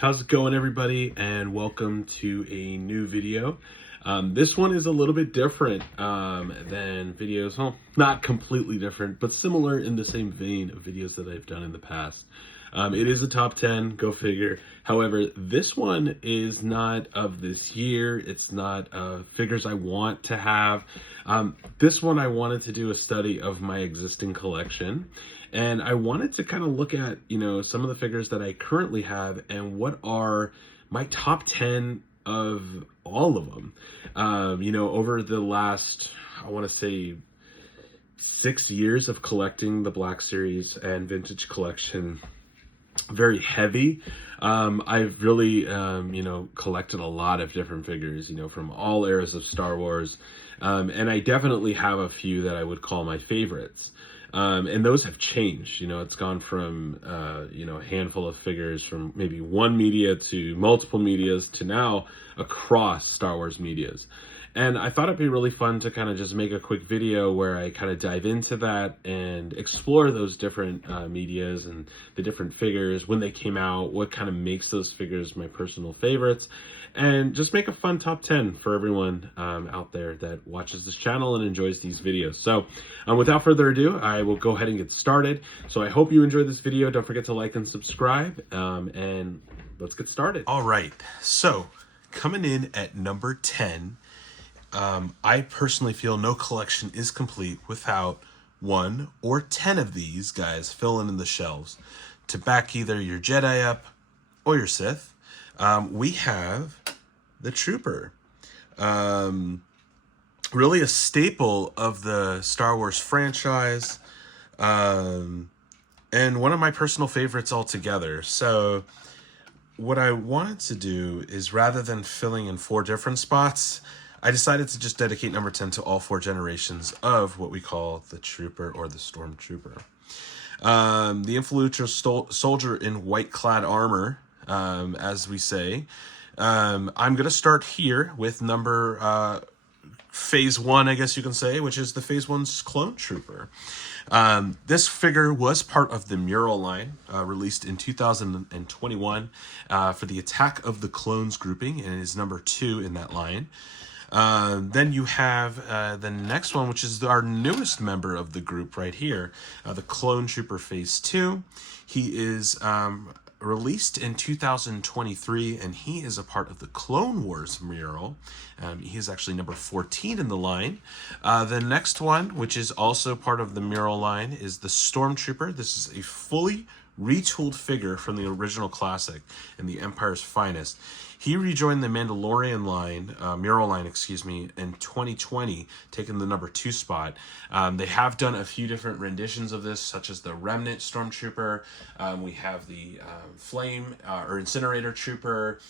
How's it going, everybody, and welcome to a new video. This one is a little bit different than videos, well, not completely different, but similar in the same vein of videos that I've done in the past. It is a top 10, go figure. However, this one is not of this year. It's not figures I want to have. This one I wanted to do a study of my existing collection. And I wanted to kind of look at, some of the figures that I currently have and what are my top 10 of all of them. Over the last, I want to say, 6 years of collecting the Black Series and Vintage Collection, very heavy. I've really, collected a lot of different figures, from all eras of Star Wars. And I definitely have a few that I would call my favorites. And those have changed. It's gone from, a handful of figures from maybe one media to multiple medias to now across Star Wars medias. And I thought it'd be really fun to kind of just make a quick video where I kind of dive into that and explore those different medias and the different figures, when they came out, what kind of makes those figures my personal favorites, and just make a fun top 10 for everyone out there that watches this channel and enjoys these videos. So without further ado, I will go ahead and get started. So I hope you enjoyed this video. Don't forget to like and subscribe, and let's get started. All right, so coming in at number 10, I personally feel no collection is complete without 1 or 10 of these guys filling in the shelves to back either your Jedi up or your Sith. We have the Trooper. Really a staple of the Star Wars franchise, and one of my personal favorites altogether. So what I wanted to do is, rather than filling in 4 different spots, I decided to just dedicate number 10 to all 4 generations of what we call the Trooper or the Stormtrooper. The influential soldier in white-clad armor, as we say. I'm going to start here with Phase 1, I guess you can say, which is the Phase 1's Clone Trooper. This figure was part of the Mural line, released in 2021 for the Attack of the Clones grouping, and is number 2 in that line. Then you have the next one, which is our newest member of the group right here, the Clone Trooper Phase 2. He is released in 2023, and he is a part of the Clone Wars mural. He is actually number 14 in the line. The next one, which is also part of the mural line, is the Stormtrooper. This is a fully retooled figure from the original classic and the Empire's Finest. He rejoined the Mandalorian line, mural line, in 2020, taking the number 2 spot. They have done a few different renditions of this, such as the Remnant Stormtrooper. We have the Flame or Incinerator Trooper,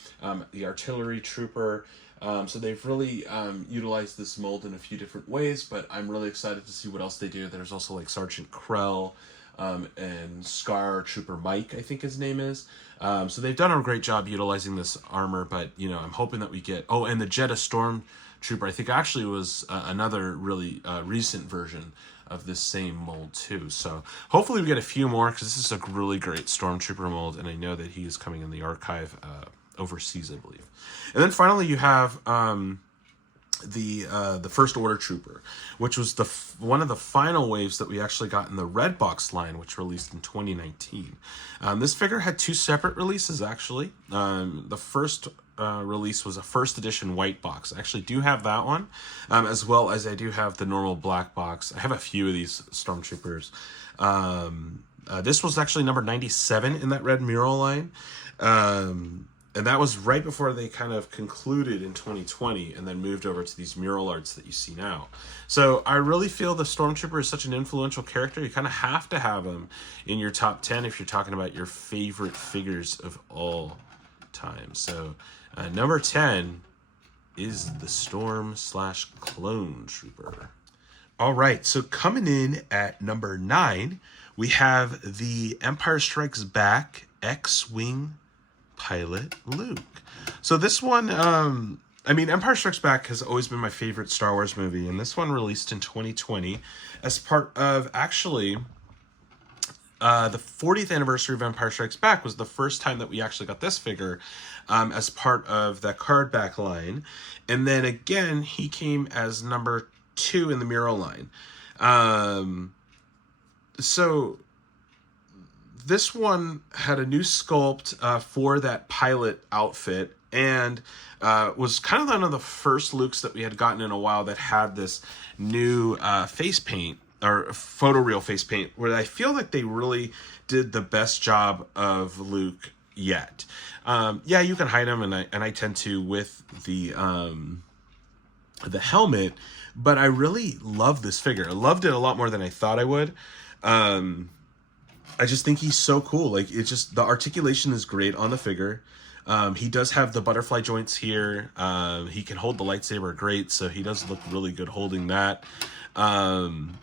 the Artillery Trooper. So they've really utilized this mold in a few different ways, but I'm really excited to see what else they do. There's also like Sergeant Krell, and Scar Trooper Mike, I think his name is. So they've done a great job utilizing this armor, but, I'm hoping that we get... Oh, and the Jedha Stormtrooper, I think actually was another really recent version of this same mold, too. So hopefully we get a few more, because this is a really great Stormtrooper mold, and I know that he is coming in the archive overseas, I believe. And then finally you have... the First Order Trooper, which was one of the final waves that we actually got in the Red Box line, which released in 2019. This figure had 2 separate releases, actually. The first release was a first edition white box. I actually do have that one, as well as I do have the normal black box. I have a few of these Stormtroopers. This was actually number 97 in that red mural line. And that was right before they kind of concluded in 2020 and then moved over to these mural arts that you see now. So I really feel the Stormtrooper is such an influential character. You kind of have to have him in your top 10 if you're talking about your favorite figures of all time. So number 10 is the Storm/Clone Trooper. All right, so coming in at number 9, we have the Empire Strikes Back X-Wing pilot Luke. So this one, Empire Strikes Back has always been my favorite Star Wars movie, and this one released in 2020 as part of actually the 40th anniversary of Empire Strikes Back was the first time that we actually got this figure as part of the card back line. And then again, he came as number 2 in the Miro line. So this one had a new sculpt for that pilot outfit, and was kind of one of the first Lukes that we had gotten in a while that had this new face paint, or photoreal face paint, where I feel like they really did the best job of Luke yet. Yeah, you can hide him, and I tend to with the helmet, but I really love this figure. I loved it a lot more than I thought I would. I just think he's so cool. Like, it's just, the articulation is great on the figure. He does have the butterfly joints here. He can hold the lightsaber great, so he does look really good holding that. And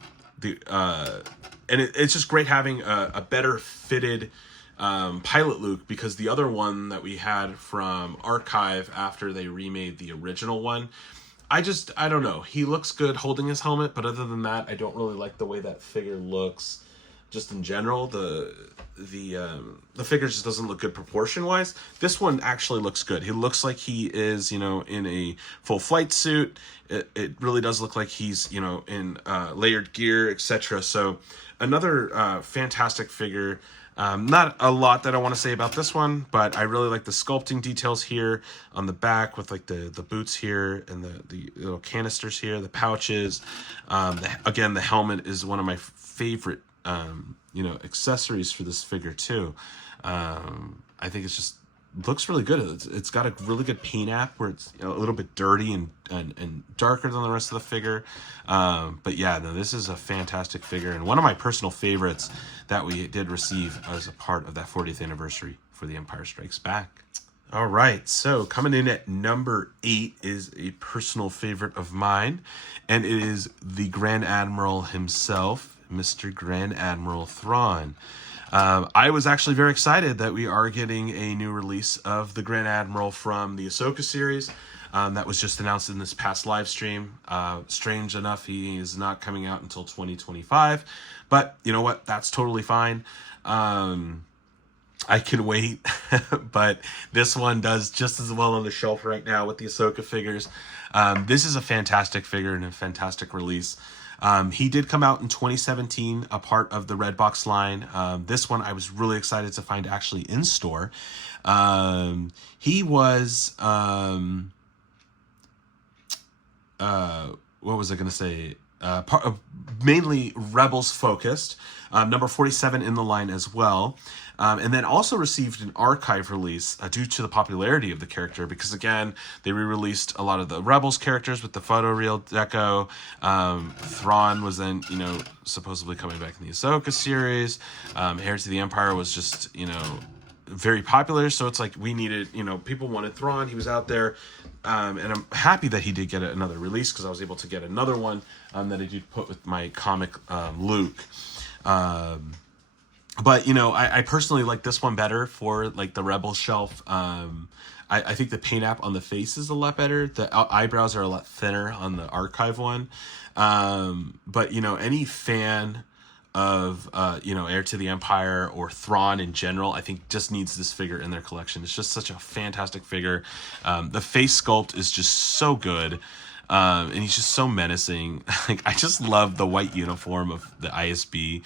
it's just great having a better fitted pilot Luke, because the other one that we had from Archive after they remade the original one, I don't know. He looks good holding his helmet, but other than that, I don't really like the way that figure looks. Just in general, the figure just doesn't look good proportion wise. This one actually looks good. He looks like he is, in a full flight suit. It really does look like he's, in layered gear, etc. So another fantastic figure. Not a lot that I want to say about this one, but I really like the sculpting details here on the back with like the boots here and the little canisters here, the pouches. Again, the helmet is one of my favorite accessories for this figure too. I think it's just looks really good. It's got a really good paint app where it's a little bit dirty and darker than the rest of the figure. But yeah, no, this is a fantastic figure and one of my personal favorites that we did receive as a part of that 40th anniversary for The Empire Strikes Back. All right, so coming in at number 8 is a personal favorite of mine, and it is the Grand Admiral himself, Mr. Grand Admiral Thrawn. I was actually very excited that we are getting a new release of the Grand Admiral from the Ahsoka series. That was just announced in this past live stream. Strange enough, he is not coming out until 2025, but you know what? That's totally fine. I can wait, but this one does just as well on the shelf right now with the Ahsoka figures. This is a fantastic figure and a fantastic release. He did come out in 2017, a part of the Redbox line. This one I was really excited to find actually in store. He was, what was I going to say? Mainly Rebels focused, number 47 in the line as well, and then also received an archive release due to the popularity of the character, because again they re-released a lot of the Rebels characters with the photoreal deco. Thrawn was then supposedly coming back in the Ahsoka series. Heir to the Empire was just very popular, so it's like we needed, people wanted Thrawn. He was out there, and I'm happy that he did get another release, because I was able to get another one that I did put with my comic Luke. But I personally like this one better for like the Rebel shelf. I think the paint app on the face is a lot better. The eyebrows are a lot thinner on the archive one. But any fan of Heir to the Empire or Thrawn in general, I think just needs this figure in their collection. It's just such a fantastic figure. The face sculpt is just so good, and he's just so menacing. Like, I just love the white uniform of the ISB,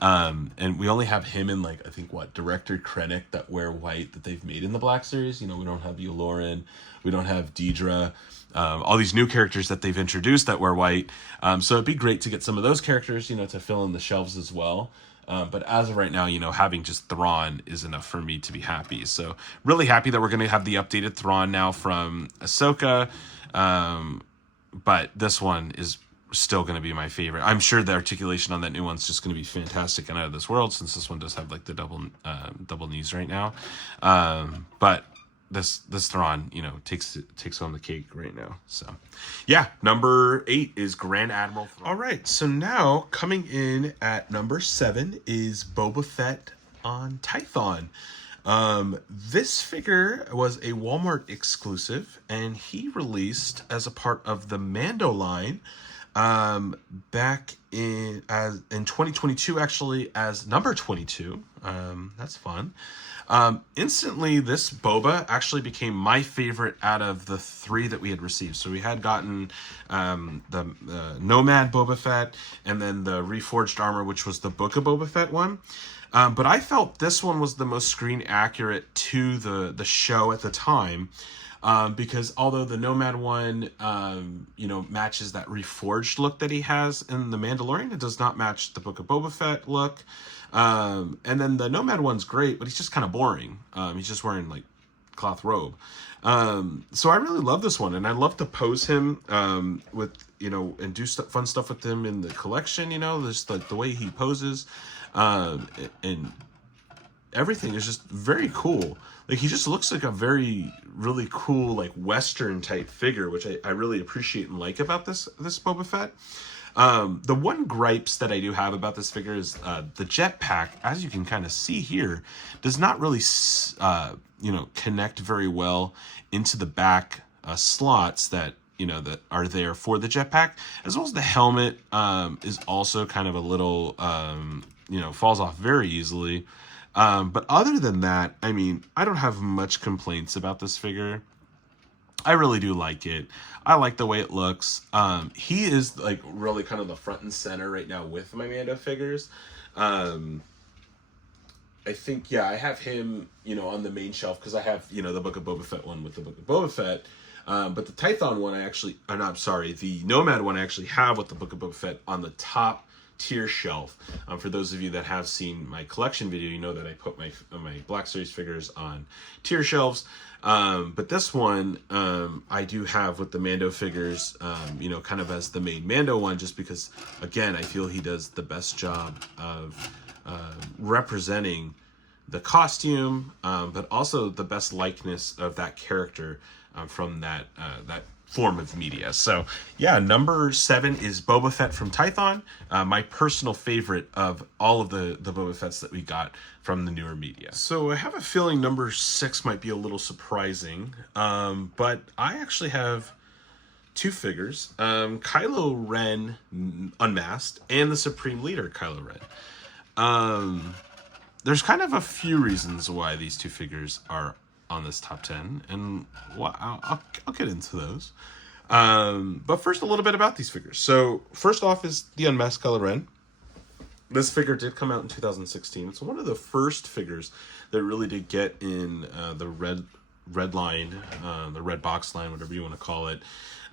and we only have him in I think Director Krennic that wear white that they've made in the Black Series. We don't have Yularen, we don't have Deidre. All these new characters that they've introduced that wear white. So it'd be great to get some of those characters, to fill in the shelves as well. But as of right now, having just Thrawn is enough for me to be happy. So really happy that we're going to have the updated Thrawn now from Ahsoka. But this one is still going to be my favorite. I'm sure the articulation on that new one's just going to be fantastic and out of this world, since this one does have the double knees right now. But this Thrawn, takes home the cake right now. So, yeah, number 8 is Grand Admiral Thrawn. All right, so now coming in at number 7 is Boba Fett on Tython. This figure was a Walmart exclusive, and he released as a part of the Mando line back in 2022, actually, as number 22. That's fun. Instantly, this boba actually became my favorite out of the 3 that we had received. So we had gotten the Nomad Boba Fett, and then the Reforged Armor, which was the Book of Boba Fett one. But I felt this one was the most screen accurate to the show at the time. Because although the Nomad one, matches that reforged look that he has in The Mandalorian, it does not match the Book of Boba Fett look. And then the Nomad one's great, but he's just kind of boring. He's just wearing like cloth robe. So I really love this one, and I love to pose him with, and do fun stuff with him in the collection. Just like the way he poses, and everything is just very cool. Like, he just looks like a really cool, like, Western type figure, which I really appreciate and like about this Boba Fett. The one gripes that I do have about this figure is the jetpack, as you can kind of see here, does not really, connect very well into the back slots that are there for the jetpack, as well as the helmet is also kind of a little, falls off very easily. But other than that, I mean, I don't have much complaints about this figure. I really do like it. I like the way it looks. He is like really kind of the front and center right now with my Mando figures. I think, I have him, on the main shelf because I have, the Book of Boba Fett one with the Book of Boba Fett. But the Tython one the Nomad one I actually have with the Book of Boba Fett on the top tier shelf. For those of you that have seen my collection video, you know that I put my Black Series figures on tier shelves. But this one I do have with the Mando figures, kind of as the main Mando one, just because, again, I feel he does the best job of representing the costume, but also the best likeness of that character from that form of media. So number 7 is Boba Fett from Tython, my personal favorite of all of the Boba Fetts that we got from the newer media. So I have a feeling number 6 might be a little surprising, but I actually have 2 figures, Kylo Ren Unmasked and the Supreme Leader Kylo Ren. There's kind of a few reasons why these 2 figures are on this top 10, and I'll get into those. But first, a little bit about these figures. So first off is the Unmasked Kylo Ren. This figure did come out in 2016. It's one of the first figures that really did get in the red line, the red box line, whatever you want to call it,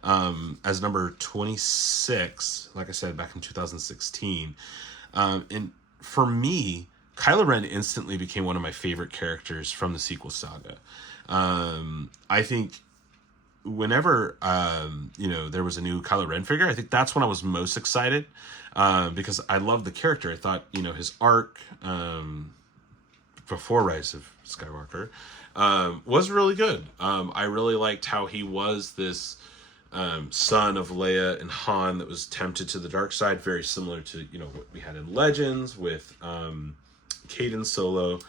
as number 26, like I said, back in 2016. And for me, Kylo Ren instantly became one of my favorite characters from the sequel saga. I think whenever, there was a new Kylo Ren figure, I think that's when I was most excited, because I loved the character. I thought, his arc, before Rise of Skywalker, was really good. I really liked how he was this son of Leia and Han that was tempted to the dark side, very similar to, what we had in Legends with Caden Solo.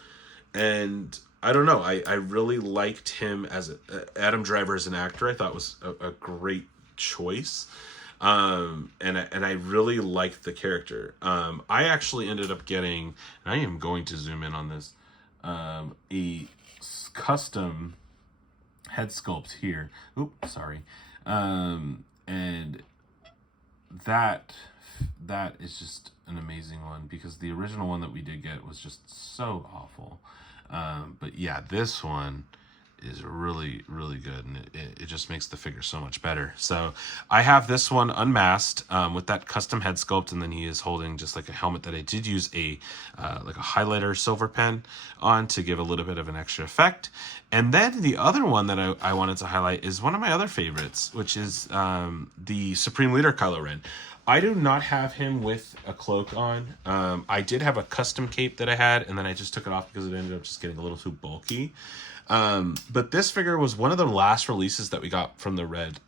And I don't know, I really liked him as Adam Driver as an actor. I thought was a great choice. And I really liked the character. I actually ended up getting, and I am going to zoom in on this, a custom head sculpt here. Oops, sorry. And that is just an amazing one, because the original one that we did get was just so awful. But this one is really, really good, and it just makes the figure so much better. So I have this one unmasked, with that custom head sculpt, and then he is holding just like a helmet that I did use a highlighter silver pen on to give a little bit of an extra effect. And then the other one that I wanted to highlight is one of my other favorites, which is the Supreme Leader Kylo Ren. I do not have him with a cloak on. I did have a custom cape that I had, and then I just took it off because it ended up just getting a little too bulky. But this figure was one of the last releases that we got from the red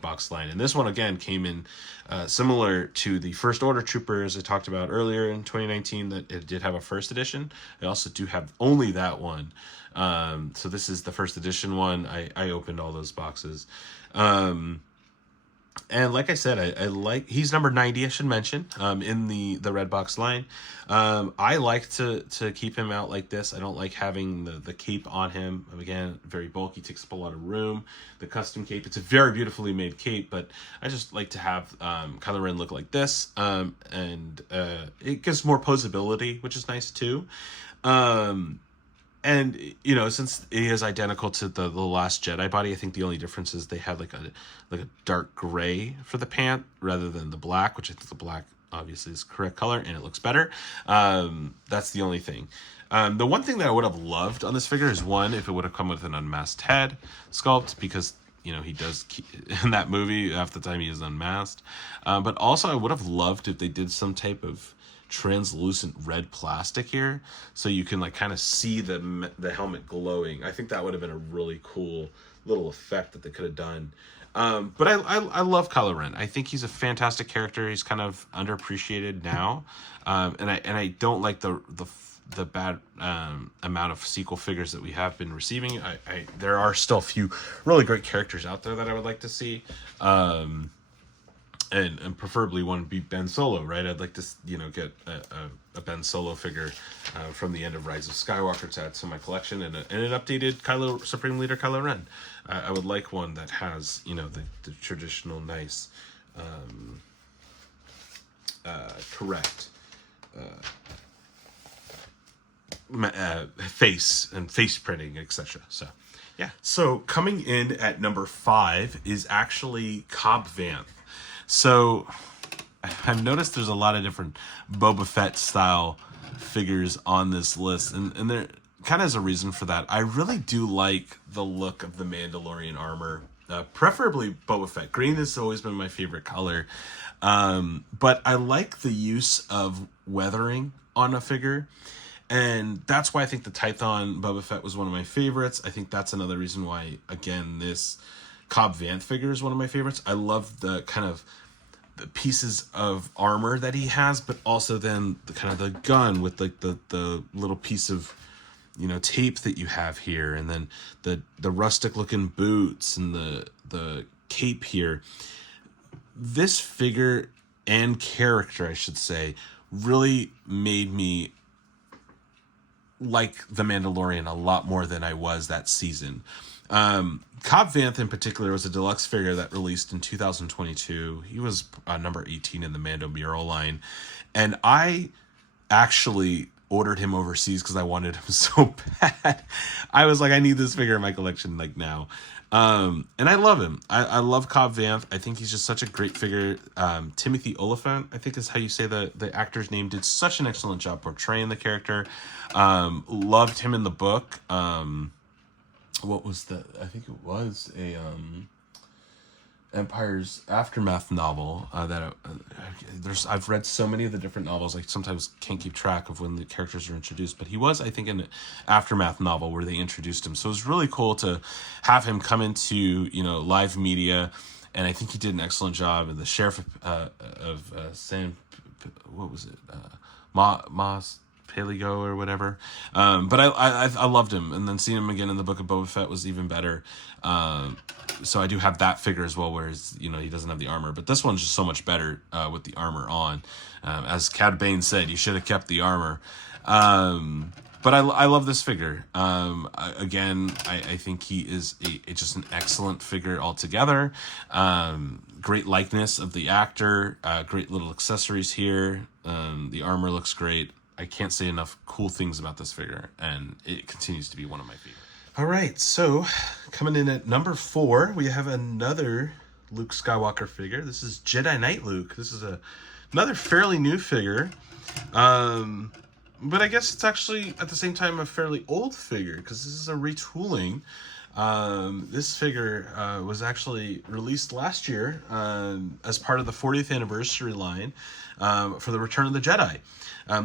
box line. And this one, again, came in similar to the First Order Troopers I talked about earlier in 2019, that it did have a first edition. I also do have only that one. So this is the first edition one. I opened all those boxes. And like I said, I like, he's number 90, I should mention, in the Redbox line. I like to keep him out like this. I don't like having the cape on him. Again, very bulky, takes up a lot of room. The custom cape, it's a very beautifully made cape, but I just like to have Kylo Ren look like this. And it gives more posability, which is nice too. And, you know, since he is identical to the Last Jedi body, I think the only difference is they have like a dark gray for the pant rather than the black, which I think the black obviously is correct color and it looks better. That's the only thing. The one thing that I would have loved on this figure is, one, if it would have come with an unmasked head sculpt, because, you know, he does in that movie, half the time he is unmasked. But also I would have loved if they did some type of translucent red plastic here, so you can like kind of see the helmet glowing. I think that would have been a really cool little effect that they could have done. But I love Kylo Ren. I think he's a fantastic character. He's kind of underappreciated now, and I don't like the bad amount of sequel figures that we have been receiving. There are still a few really great characters out there that I would like to see. And preferably one would be Ben Solo, right? I'd like to, you know, get a Ben Solo figure from the end of Rise of Skywalker to add to my collection, and an updated Supreme Leader Kylo Ren. I would like one that has, you know, the traditional nice, correct face and face printing, etc. So, yeah. So coming in at number 5 is actually Cobb Vanth. So I've noticed there's a lot of different Boba Fett style figures on this list, and there kind of is a reason for that. I really do like the look of the Mandalorian armor, preferably Boba Fett. Green has always been my favorite color, but I like the use of weathering on a figure, and that's why I think the Tython Boba Fett was one of my favorites. I think that's another reason why, again, this Cobb Vanth figure is one of my favorites. I love the kind of the pieces of armor that he has, but also then the kind of the gun with like the little piece of, you know, tape that you have here, and then the rustic looking boots and the cape here. This figure and character, I should say, really made me like the Mandalorian a lot more than I was that season. Cobb Vanth in particular was a deluxe figure that released in 2022. He was number 18 in the Mando mural line, and I actually ordered him overseas because I wanted him so bad. I was like, I need this figure in my collection like now. And I love him. I love Cobb Vanth. I think he's just such a great figure. Timothy Olyphant, I think is how you say the actor's name, did such an excellent job portraying the character. Loved him in the book. What was I think it was a Empire's Aftermath novel I've read so many of the different novels, I sometimes can't keep track of when the characters are introduced, but he was, I think, in an Aftermath novel where they introduced him. So it was really cool to have him come into, you know, live media, and I think he did an excellent job. And the sheriff of San, what was it, Mos Pelego or whatever. But I loved him, and then seeing him again in the Book of Boba Fett was even better. So I do have that figure as well, whereas, you know, he doesn't have the armor, but this one's just so much better with the armor on. As Cad Bane said, you should have kept the armor. But I love this figure. Again, I think he is just an excellent figure altogether. Great likeness of the actor. Great little accessories here. The armor looks great. I can't say enough cool things about this figure, and it continues to be one of my favorites. All right, so coming in at number 4, we have another Luke Skywalker figure. This is Jedi Knight Luke. This is another fairly new figure, but I guess it's actually at the same time a fairly old figure because this is a retooling. This figure was actually released last year as part of the 40th anniversary line for the Return of the Jedi.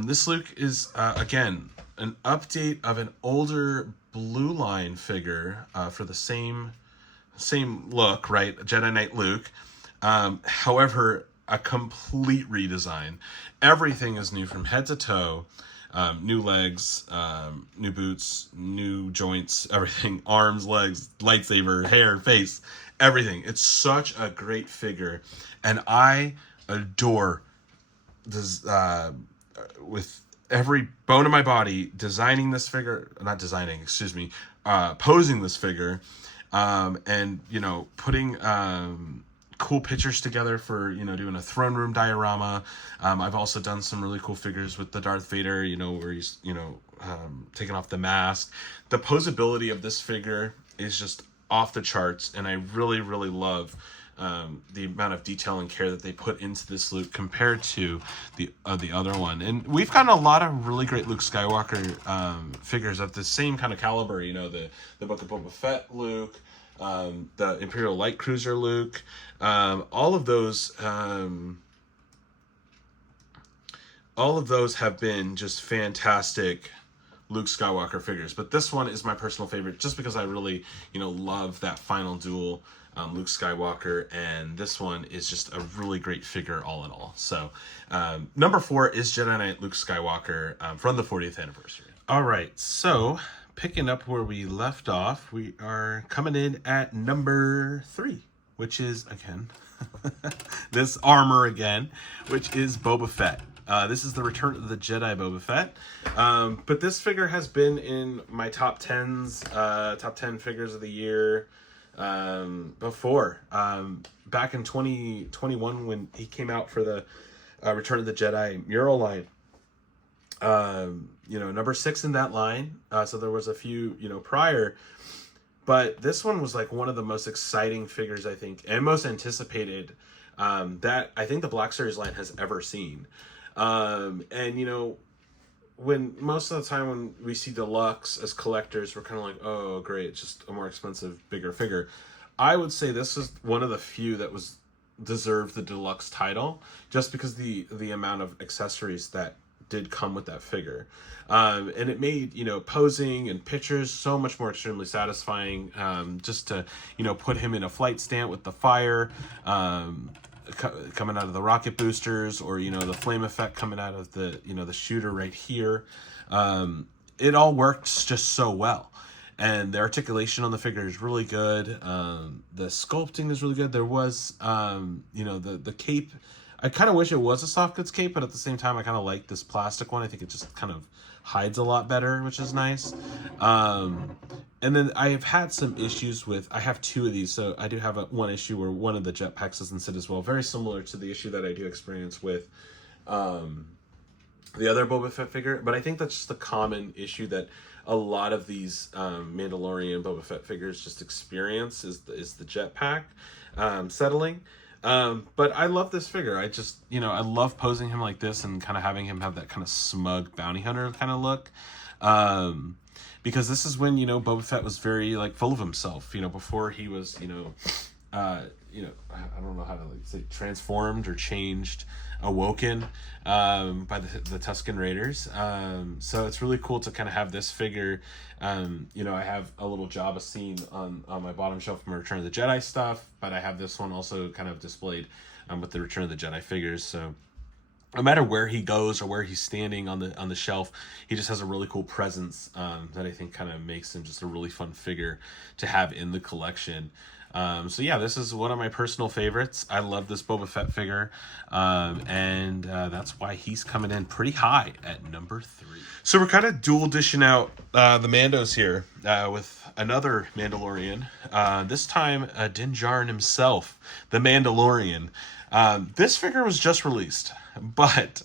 This Luke is, again, an update of an older Blue Line figure for the same look, right? Jedi Knight Luke. However, a complete redesign. Everything is new from head to toe. New legs, new boots, new joints, everything. Arms, legs, lightsaber, hair, face, everything. It's such a great figure. And I adore this, with every bone in my body, designing this figure, not designing, excuse me, posing this figure, and, you know, putting, cool pictures together for, you know, doing a throne room diorama. I've also done some really cool figures with the Darth Vader, you know, where he's, you know, taking off the mask. The posability of this figure is just off the charts, and I really, really love the amount of detail and care that they put into this Luke compared to the other one. And we've gotten a lot of really great Luke Skywalker figures of the same kind of caliber. You know, the Book of Boba Fett Luke, the Imperial Light Cruiser Luke, all of those have been just fantastic Luke Skywalker figures. But this one is my personal favorite just because I really, you know, love that final duel, Luke Skywalker, and this one is just a really great figure all in all. So number 4 is Jedi Knight Luke Skywalker from the 40th anniversary. All right, so picking up where we left off, we are coming in at number 3, which is, again, this armor again, which is Boba Fett. This is the Return of the Jedi Boba Fett. But this figure has been in my top 10 figures of the year before. Back in 2021 when he came out for the Return of the Jedi mural line. You know, number 6 in that line. So there was a few, you know, prior. But this one was like one of the most exciting figures, I think, and most anticipated that I think the Black Series line has ever seen. And, you know, when most of the time when we see deluxe as collectors, we're kind of like, oh, great, it's just a more expensive, bigger figure. I would say this is one of the few that deserved the deluxe title just because the amount of accessories that did come with that figure. And it made, you know, posing and pictures so much more extremely satisfying, just to, you know, put him in a flight stand with the fire, coming out of the rocket boosters, or, you know, the flame effect coming out of the, you know, the shooter right here. It all works just so well. And the articulation on the figure is really good. The sculpting is really good. There was, you know, the cape. I kind of wish it was a soft goods cape, but at the same time, I kind of like this plastic one. I think it just kind of hides a lot better, which is nice. And then I have had some issues with, I have 2 of these, so I do have one issue where one of the jetpacks doesn't sit as well. Very similar to the issue that I do experience with the other Boba Fett figure. But I think that's just a common issue that a lot of these Mandalorian Boba Fett figures just experience is the jetpack settling. But I love this figure. I just, you know, I love posing him like this and kind of having him have that kind of smug bounty hunter kind of look. Because this is when, you know, Boba Fett was very, like, full of himself, you know, before he was, you know, I don't know how to say transformed or changed, awoken by the Tusken Raiders. So it's really cool to kind of have this figure. You know, I have a little Jabba scene on my bottom shelf from Return of the Jedi stuff, but I have this one also kind of displayed with the Return of the Jedi figures. So no matter where he goes or where he's standing on the shelf, he just has a really cool presence that I think kind of makes him just a really fun figure to have in the collection. So yeah, this is one of my personal favorites. I love this Boba Fett figure, and that's why he's coming in pretty high at number 3. So we're kind of dual dishing out the Mandos here with another Mandalorian. This time, Din Djarin himself, the Mandalorian. This figure was just released, but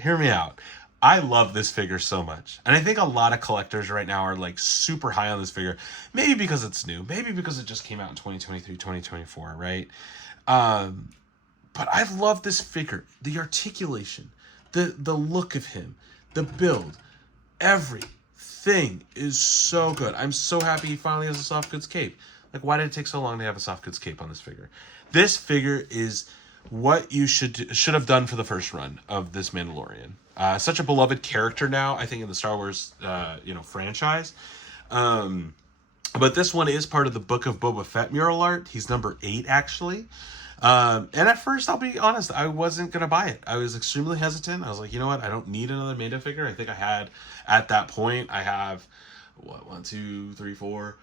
hear me out. I love this figure so much. And I think a lot of collectors right now are like super high on this figure. Maybe because it's new. Maybe because it just came out in 2023, 2024, right? But I love this figure. The articulation, the look of him, the build, everything is so good. I'm so happy he finally has a soft goods cape. Like, why did it take so long to have a soft goods cape on this figure? This figure is what you should have done for the first run of this Mandalorian. Such a beloved character now, I think, in the Star Wars, franchise. But this one is part of the Book of Boba Fett mural art. He's number 8, actually. And at first, I'll be honest, I wasn't going to buy it. I was extremely hesitant. I was like, you know what? I don't need another Mando figure. I think I had, at that point, I have, what, 1, 2, 3, 4,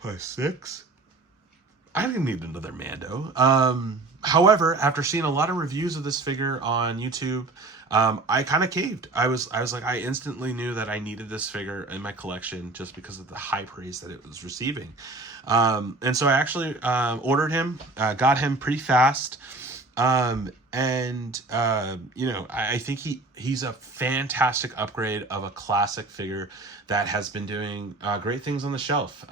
5, 6? I didn't need another Mando. However, after seeing a lot of reviews of this figure on YouTube, I kind of caved. I was like, I instantly knew that I needed this figure in my collection just because of the high praise that it was receiving. And so I actually ordered him, got him pretty fast. You know, I think he's a fantastic upgrade of a classic figure that has been doing great things on the shelf.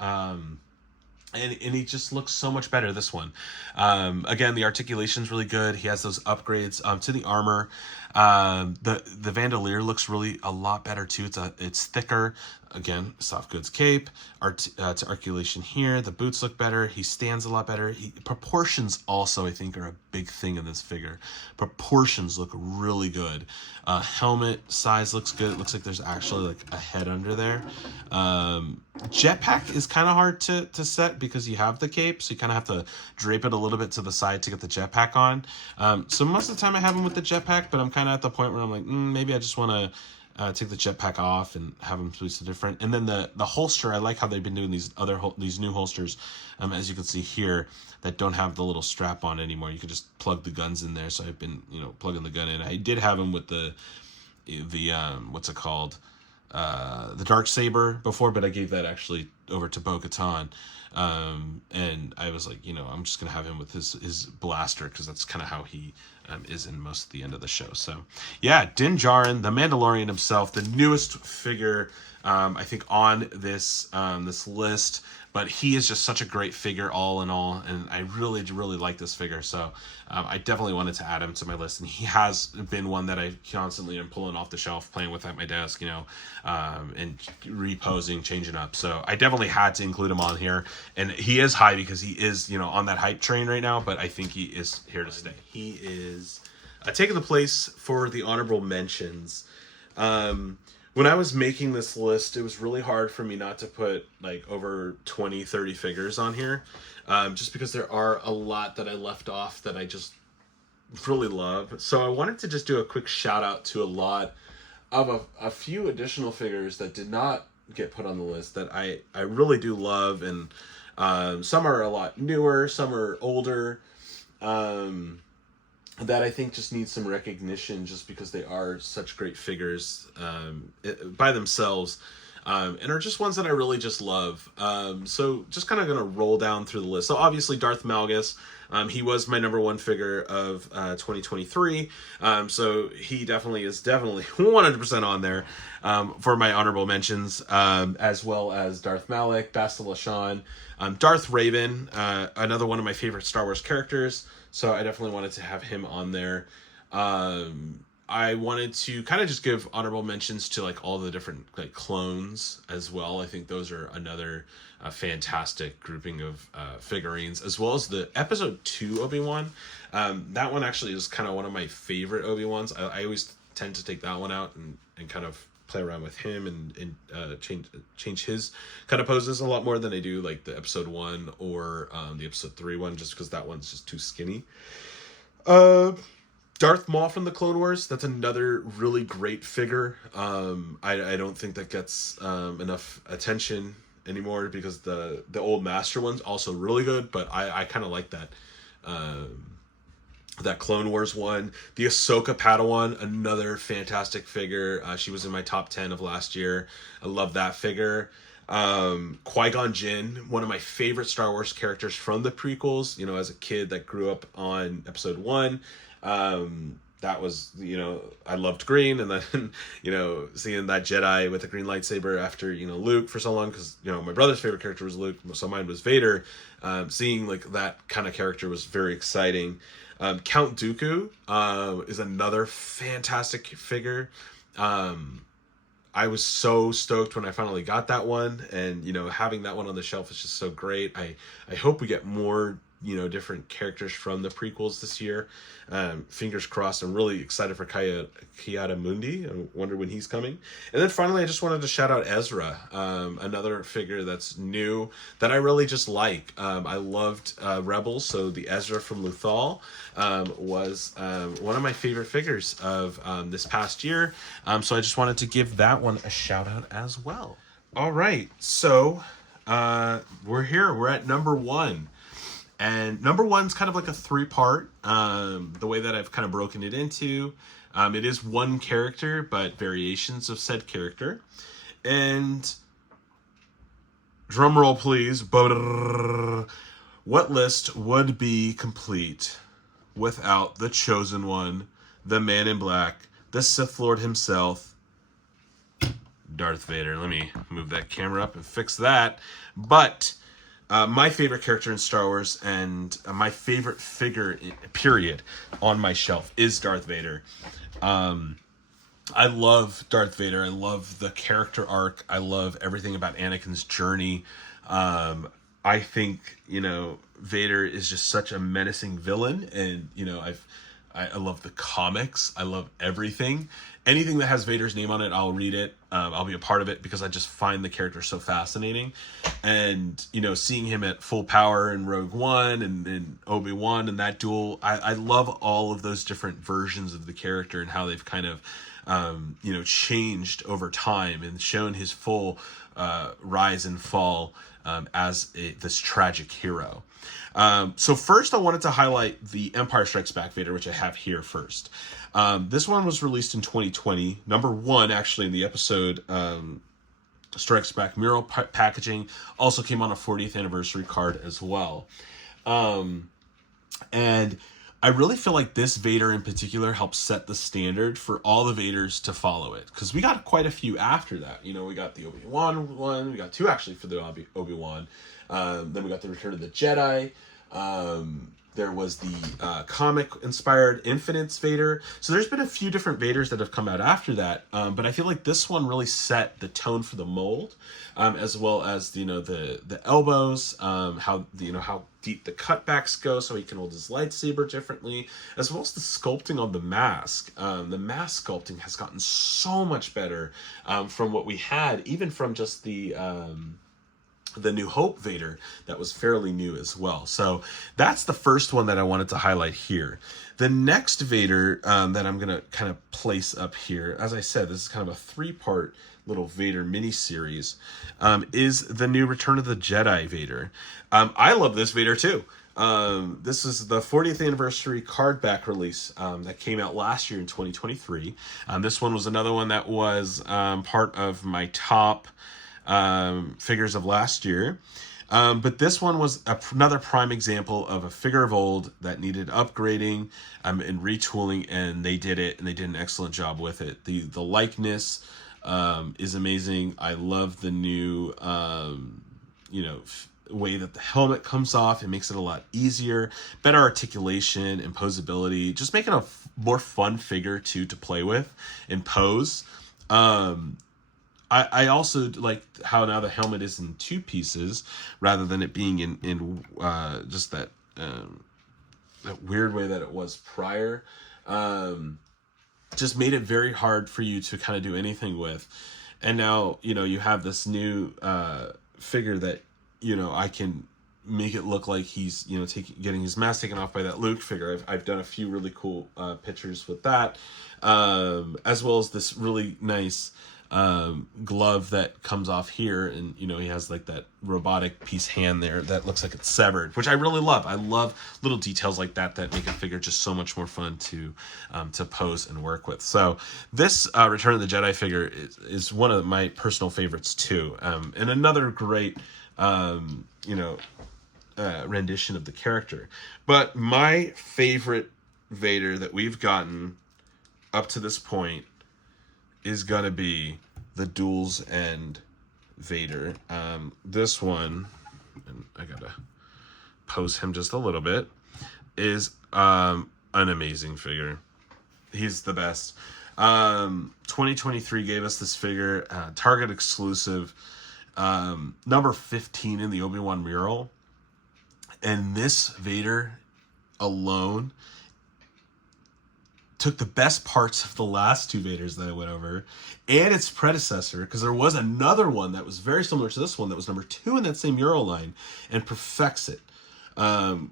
And he just looks so much better, this one. Again, the articulation's really good. He has those upgrades to the armor. The Vandalier looks really a lot better too. It's thicker. Again, soft goods cape. To articulation here. The boots look better. He stands a lot better. Proportions also, I think, are a big thing in this figure. Proportions look really good. Helmet size looks good. It looks like there's actually like a head under there. Jetpack is kind of hard to set because you have the cape, so you kind of have to drape it a little bit to the side to get the jetpack on. So most of the time I have him with the jetpack, but I'm kind of at the point where I'm like, maybe I just want to take the jetpack off and have them twisted different. And then the holster, I like how they've been doing these new holsters, as you can see here, that don't have the little strap on anymore. You can just plug the guns in there. So I've been, plugging the gun in. I did have them with the what's it called? The Darksaber before, but I gave that actually over to Bo-Katan. And I was like, I'm just going to have him with his blaster because that's kind of how he is in most of the end of the show. So, yeah, Din Djarin, the Mandalorian himself, the newest figure, I think, on this list. But he is just such a great figure all in all, and I really, really like this figure. So I definitely wanted to add him to my list, and he has been one that I constantly am pulling off the shelf, playing with at my desk, and reposing, changing up. So I definitely had to include him on here, and he is high because he is, on that hype train right now, but I think he is here to stay. He is taking the place for the honorable mentions. When I was making this list, it was really hard for me not to put like over 20, 30 figures on here. Just because there are a lot that I left off that I just really love. So I wanted to just do a quick shout out to a lot of a few additional figures that did not get put on the list that I really do love. And some are a lot newer, some are older. That I think just need some recognition just because they are such great figures by themselves, and are just ones that I really just love. So just kind of going to roll down through the list. So obviously Darth Malgus, he was my number one figure of 2023. So he definitely is 100% on there for my honorable mentions, as well as Darth Malak, Bastila Shan, Darth Raven, another one of my favorite Star Wars characters. So I definitely wanted to have him on there. I wanted to kind of just give honorable mentions to like all the different like clones as well. I think those are another fantastic grouping of figurines, as well as the episode 2 Obi-Wan. That one actually is kind of one of my favorite Obi-Wans. I always tend to take that one out and kind of play around with him and change his kind of poses a lot more than I do like the episode 1 or the episode 3 one, just because that one's just too skinny. Darth Maul from the Clone Wars, that's another really great figure. I don't think that gets enough attention anymore because the old Master one's also really good, but I kind of like that Clone Wars one. The Ahsoka Padawan, another fantastic figure. She was in my top 10 of last year. I love that figure. Qui-Gon Jinn, one of my favorite Star Wars characters from the prequels, as a kid that grew up on episode 1. That was, I loved green, and then, seeing that Jedi with a green lightsaber after, Luke for so long, because, my brother's favorite character was Luke, so mine was Vader. Seeing like that kind of character was very exciting. Count Dooku is another fantastic figure. I was so stoked when I finally got that one, and having that one on the shelf is just so great. I hope we get more different characters from the prequels this year. Fingers crossed. I'm really excited for Kiara Mundi. I wonder when he's coming. And then finally, I just wanted to shout out Ezra, another figure that's new that I really just like. I loved Rebels, so the Ezra from Luthal was one of my favorite figures of this past year. So I just wanted to give that one a shout out as well. All right, so we're here. We're at number 1. And number 1's kind of like a 3-part, the way that I've kind of broken it into. It is one character, but variations of said character. And drum roll, please. What list would be complete without the Chosen One, the Man in Black, the Sith Lord himself, Darth Vader? Let me move that camera up and fix that. But my favorite character in Star Wars and my favorite figure, period, on my shelf is Darth Vader. I love Darth Vader. I love the character arc. I love everything about Anakin's journey. I think, Vader is just such a menacing villain. And, I love the comics. I love everything. Anything that has Vader's name on it, I'll read it. I'll be a part of it because I just find the character so fascinating. And, seeing him at full power in Rogue One and Obi-Wan and that duel, I love all of those different versions of the character and how they've kind of, changed over time and shown his full rise and fall as this tragic hero. So first I wanted to highlight the Empire Strikes Back Vader, which I have here first. This one was released in 2020. Number 1, actually, in the episode Strikes Back mural packaging. Also came on a 40th anniversary card as well. And I really feel like this Vader in particular helps set the standard for all the Vaders to follow it. Because we got quite a few after that. We got the Obi-Wan one. We got 2 actually for the Obi-Wan. Then we got the Return of the Jedi. There was the comic-inspired Infinite's Vader. So there's been a few different Vaders that have come out after that. But I feel like this one really set the tone for the mold, as well as the elbows, how deep the cutbacks go, so he can hold his lightsaber differently, as well as the sculpting on the mask. The mask sculpting has gotten so much better from what we had, even from just the New Hope Vader that was fairly new as well. So that's the first one that I wanted to highlight here. The next Vader that I'm going to kind of place up here, as I said, this is kind of a 3-part little Vader mini-series, is the new Return of the Jedi Vader. I love this Vader too. This is the 40th anniversary card back release that came out last year in 2023. This one was another one that was part of my top figures of last year. But this one was another prime example of a figure of old that needed upgrading and retooling, and they did it, and they did an excellent job with it. The likeness is amazing. I love the new way that the helmet comes off. It makes it a lot easier, better articulation and posability, just making a more fun figure to play with and pose. I also like how now the helmet is in 2 pieces rather than it being in just that weird way that it was prior. Just made it very hard for you to kind of do anything with. And now, you have this new figure that, I can make it look like he's, getting his mask taken off by that Luke figure. I've done a few really cool pictures with that, as well as this really nice glove that comes off here, and he has like that robotic piece hand there that looks like it's severed, which I really love. I love little details like that make a figure just so much more fun to pose and work with. So this Return of the Jedi figure is one of my personal favorites too, and another great rendition of the character. But my favorite Vader that we've gotten up to this point is gonna be the Duel's End Vader. This one, and I gotta pose him just a little bit, is an amazing figure. He's the best. 2023 gave us this figure, Target exclusive, number 15 in the Obi-Wan mural. And this Vader alone took the best parts of the last two Vaders that I went over and its predecessor, because there was another one that was very similar to this one that was number 2 in that same Euro line, and perfects it. It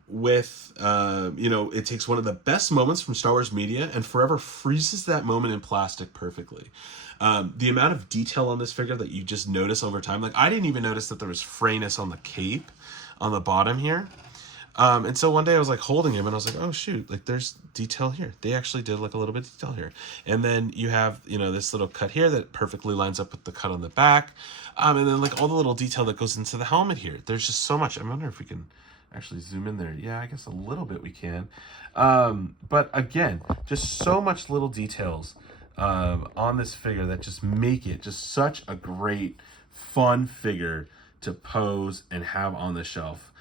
takes one of the best moments from Star Wars media and forever freezes that moment in plastic perfectly. The amount of detail on this figure that you just notice over time, like I didn't even notice that there was frayness on the cape on the bottom here. And so one day I was like holding him and I was like, oh shoot, like there's detail here. They actually did like a little bit of detail here. And then you have, this little cut here that perfectly lines up with the cut on the back. And then like all the little detail that goes into the helmet here. There's just so much. I wonder if we can actually zoom in there. Yeah, I guess a little bit we can. But again, just so much little details on this figure that just make it just such a great, fun figure to pose and have on the shelf.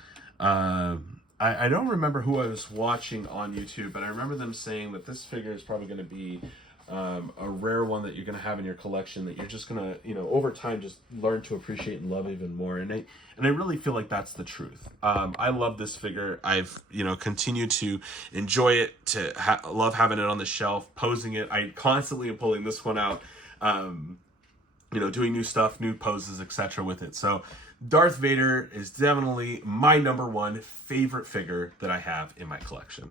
I don't remember who I was watching on YouTube, but I remember them saying that this figure is probably going to be a rare one that you're going to have in your collection that you're just going to, over time just learn to appreciate and love even more. And I really feel like that's the truth. I love this figure. I've, continued to enjoy it, to love having it on the shelf, posing it. I constantly am pulling this one out, doing new stuff, new poses, etc. with it. So Darth Vader is definitely my number 1 favorite figure that I have in my collection.